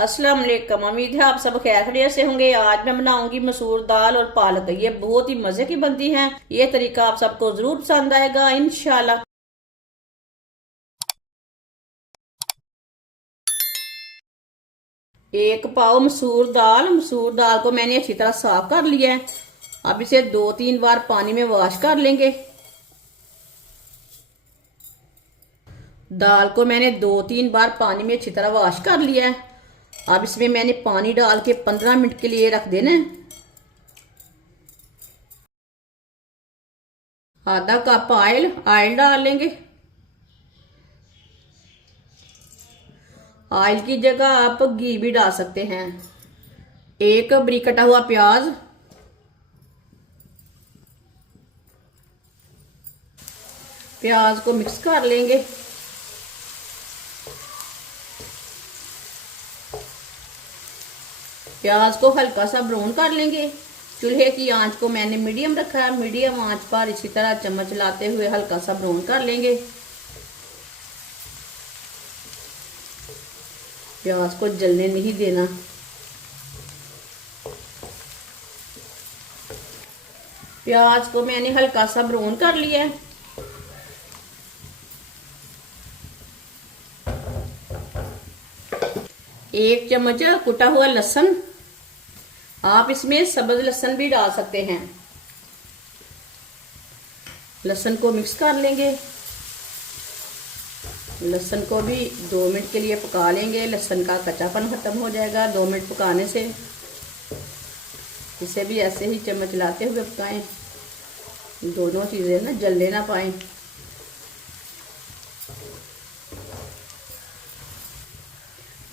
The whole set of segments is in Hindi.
अस्सलाम वालेकुम। उम्मीद है आप सब खैर खैरियत से होंगे। आज मैं बनाऊंगी मसूर दाल और पालक। ये बहुत ही मजे की बनती हैं। ये तरीका आप सबको जरूर पसंद आएगा इंशाल्लाह। एक पाव मसूर दाल को मैंने अच्छी तरह साफ कर लिया है। अब इसे 2-3 बार पानी में वॉश कर लेंगे। दाल को मैंने 2-3 बार पानी में अच्छी तरह वॉश कर लिया है। अब इसमें मैंने पानी डाल के 15 मिनट के लिए रख देना है। आधा कप ऑयल डाल लेंगे। ऑयल की जगह आप घी भी डाल सकते हैं। एक बारीक कटा हुआ प्याज, प्याज को मिक्स कर लेंगे। प्याज को हल्का सा ब्राउन कर लेंगे। चूल्हे की आंच को मैंने मीडियम रखा है। मीडियम आंच पर इसी तरह चम्मच लाते हुए हल्का सा ब्राउन कर लेंगे। प्याज को जलने नहीं देना। प्याज को मैंने हल्का सा ब्राउन कर लिया है। एक चम्मच कुटा हुआ लहसुन, आप इसमें सब्ज लहसुन भी डाल सकते हैं। लहसुन को मिक्स कर लेंगे। लहसुन को भी 2 मिनट के लिए पका लेंगे। लहसुन का कच्चापन खत्म हो जाएगा 2 मिनट पकाने से। इसे भी ऐसे ही चम्मच लाते हुए पकाएं, दोनों चीजें ना जलने ना पाए।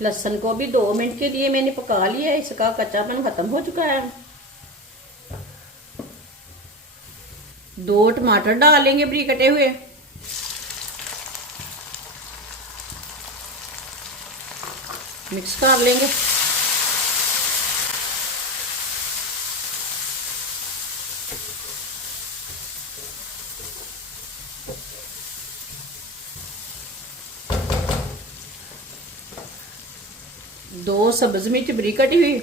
लहसुन को भी 2 मिनट के लिए मैंने पका लिया है। इसका कच्चापन खत्म हो चुका है। 2 टमाटर डाल लेंगे बारीक कटे हुए। मिक्स कर लेंगे। दो सब्ज मिर्च बारीक कटी हुई।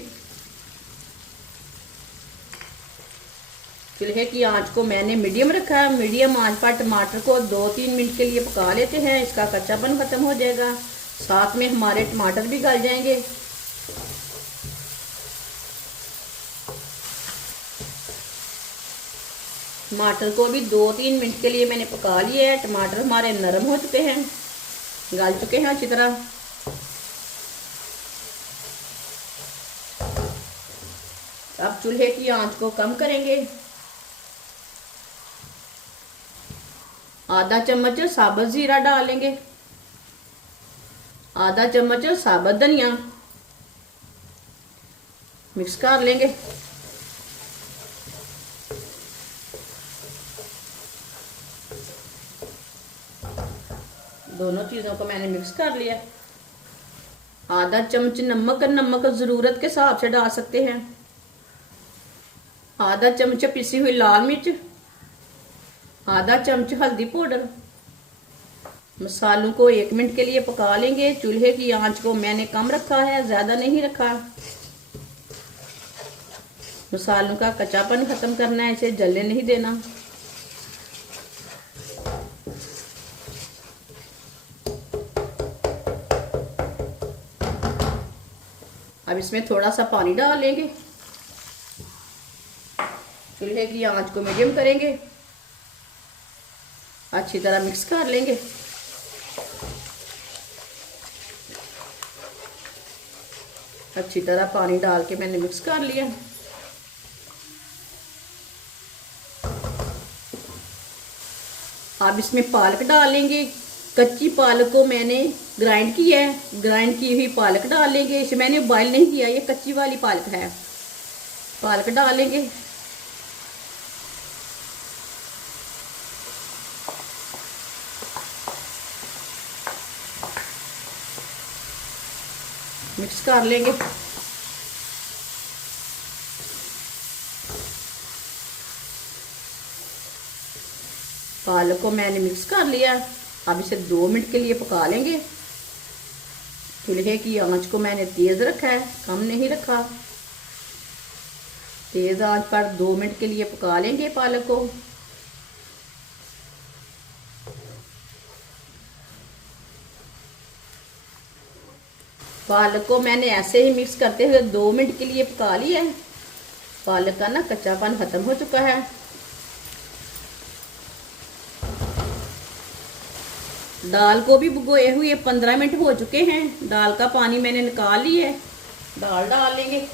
चूल्हे की आंच को मैंने मीडियम रखा है। मीडियम आंच पर टमाटर को 2-3 मिनट के लिए पका लेते हैं। इसका कच्चापन खत्म हो जाएगा, साथ में हमारे टमाटर भी गल जाएंगे। टमाटर को भी 2-3 मिनट के लिए मैंने पका लिया है। टमाटर हमारे नरम हो चुके हैं, गल चुके हैं अच्छी तरह। अब चूल्हे की आंच को कम करेंगे। आधा चम्मच साबुत जीरा डालेंगे। आधा चम्मच साबुत धनिया। मिक्स कर लेंगे। दोनों चीजों को मैंने मिक्स कर लिया। आधा चम्मच नमक जरूरत के हिसाब से डाल सकते हैं। आधा चम्मच पिसी हुई लाल मिर्च। आधा चम्मच हल्दी पाउडर। मसालों को 1 मिनट के लिए पका लेंगे। चूल्हे की आंच को मैंने कम रखा है, ज्यादा नहीं रखा। मसालों का कच्चापन खत्म करना है, इसे जलने नहीं देना। अब इसमें थोड़ा सा पानी डाल लेंगे। चूल्हे की आंच को मीडियम करेंगे। अच्छी तरह मिक्स कर लेंगे। अच्छी तरह पानी डाल के मैंने मिक्स कर लिया। अब इसमें पालक डाल लेंगे। कच्ची पालक को मैंने ग्राइंड किया है। ग्राइंड की हुई पालक डाल लेंगे। इसे मैंने बॉयल नहीं किया, ये कच्ची वाली पालक है। पालक डाल लेंगे। मिक्स कर लेंगे। पालक को मैंने मिक्स कर लिया। अब इसे 2 मिनट के लिए पका लेंगे। चूल्हे की आंच को मैंने तेज रखा है, कम नहीं रखा। तेज आंच पर 2 मिनट के लिए पका लेंगे पालक को। पालक को मैंने ऐसे ही मिक्स करते हुए 2 मिनट के लिए पका लिया है। पालक का ना कच्चापन खत्म हो चुका है। दाल को भी भिगोए हुए 15 मिनट हो चुके हैं। दाल का पानी मैंने निकाल लिया है। दाल डाल लेंगे।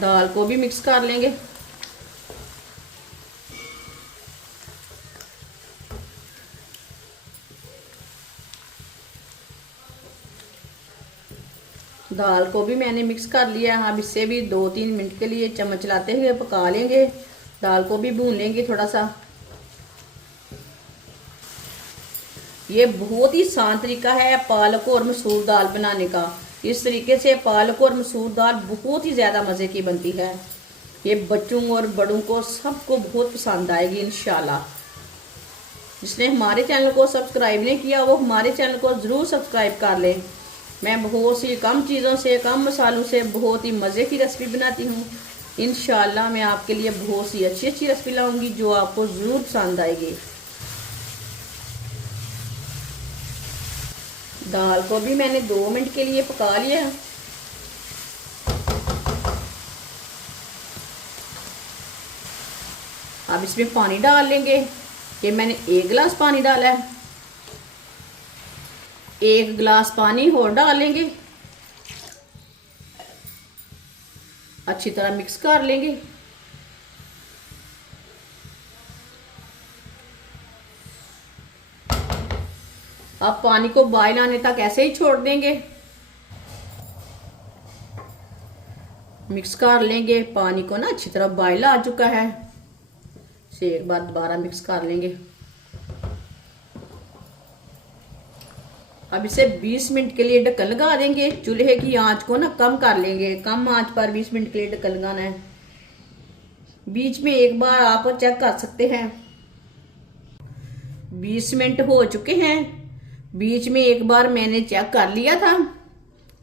दाल को भी मिक्स कर लेंगे। दाल को भी मैंने मिक्स कर लिया है। अब इससे भी 2-3 मिनट के लिए चम्मच चलाते हुए पका लेंगे। दाल को भी भून लेंगे थोड़ा सा। ये बहुत ही आसान तरीका है पालक और मसूर दाल बनाने का। इस तरीके से पालक और मसूर दाल बहुत ही ज़्यादा मज़े की बनती है। ये बच्चों और बड़ों को सबको बहुत पसंद आएगी इंशाल्लाह। जिसने हमारे चैनल को सब्सक्राइब नहीं किया वो हमारे चैनल को ज़रूर सब्सक्राइब कर लें। मैं बहुत सी कम चीज़ों से, कम मसालों से बहुत ही मज़े की रेसिपी बनाती हूँ। इंशाल्लाह मैं आपके लिए बहुत सी अच्छी अच्छी रेसिपी लाऊंगी जो आपको ज़रूर पसंद आएगी। दाल को भी मैंने 2 मिनट के लिए पका लिया। अब इसमें पानी डाल लेंगे। ये मैंने 1 गिलास पानी डाला है। 1 गिलास पानी और डालेंगे। अच्छी तरह मिक्स कर लेंगे। अब पानी को बॉयल आने तक ऐसे ही छोड़ देंगे। मिक्स कर लेंगे। पानी को ना अच्छी तरह बॉयल आ चुका है। इसे एक बार दोबारा मिक्स कर लेंगे। अब इसे 20 मिनट के लिए ढक्कन लगा देंगे। चूल्हे की आंच को ना कम कर लेंगे। कम आंच पर 20 मिनट के लिए ढक्कन लगाना है। बीच में एक बार आप चेक कर सकते हैं। 20 मिनट हो चुके हैं। बीच में एक बार मैंने चेक कर लिया था।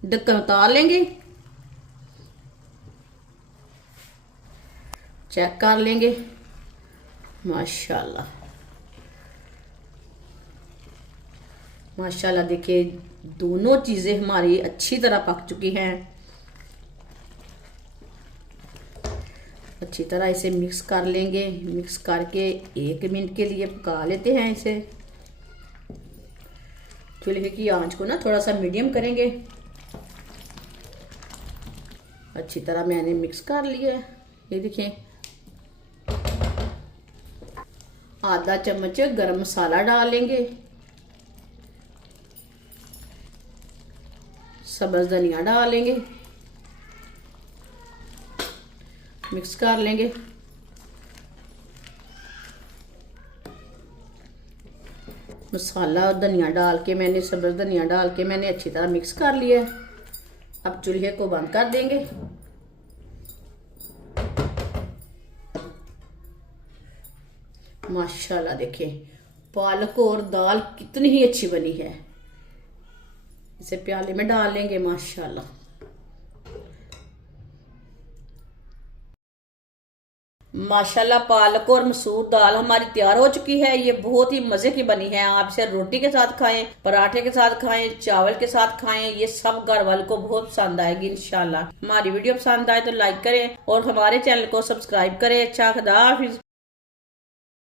ढक्कन उतार लेंगे। चेक कर लेंगे। माशाल्लाह माशाल्लाह देखिए दोनों चीजें हमारी अच्छी तरह पक चुकी हैं। अच्छी तरह इसे मिक्स कर लेंगे। मिक्स करके 1 मिनट के लिए पका लेते हैं इसे। चूल्हे की आंच को ना थोड़ा सा मीडियम करेंगे। अच्छी तरह मैंने मिक्स कर लिया है। ये देखिए आधा चम्मच गरम मसाला डाल लेंगे। सब्ज़ धनिया डाल लेंगे। मिक्स कर लेंगे। मसाला और धनिया डाल के मैंने, सब्ज़ धनिया डाल के मैंने अच्छी तरह मिक्स कर लिया है। अब चूल्हे को बंद कर देंगे। माशाल्लाह देखिए पालक और दाल कितनी ही अच्छी बनी है। इसे प्याले में डाल लेंगे। माशाल्लाह माशाल्लाह पालक और मसूर दाल हमारी तैयार हो चुकी है। ये बहुत ही मजे की बनी है। आप इसे रोटी के साथ खाएं, पराठे के साथ खाएं, चावल के साथ खाएं। ये सब घर वालों को बहुत पसंद आएगी इंशाल्लाह। हमारी वीडियो पसंद आए तो लाइक करें और हमारे चैनल को सब्सक्राइब करें। अच्छा खुदा हाफिज।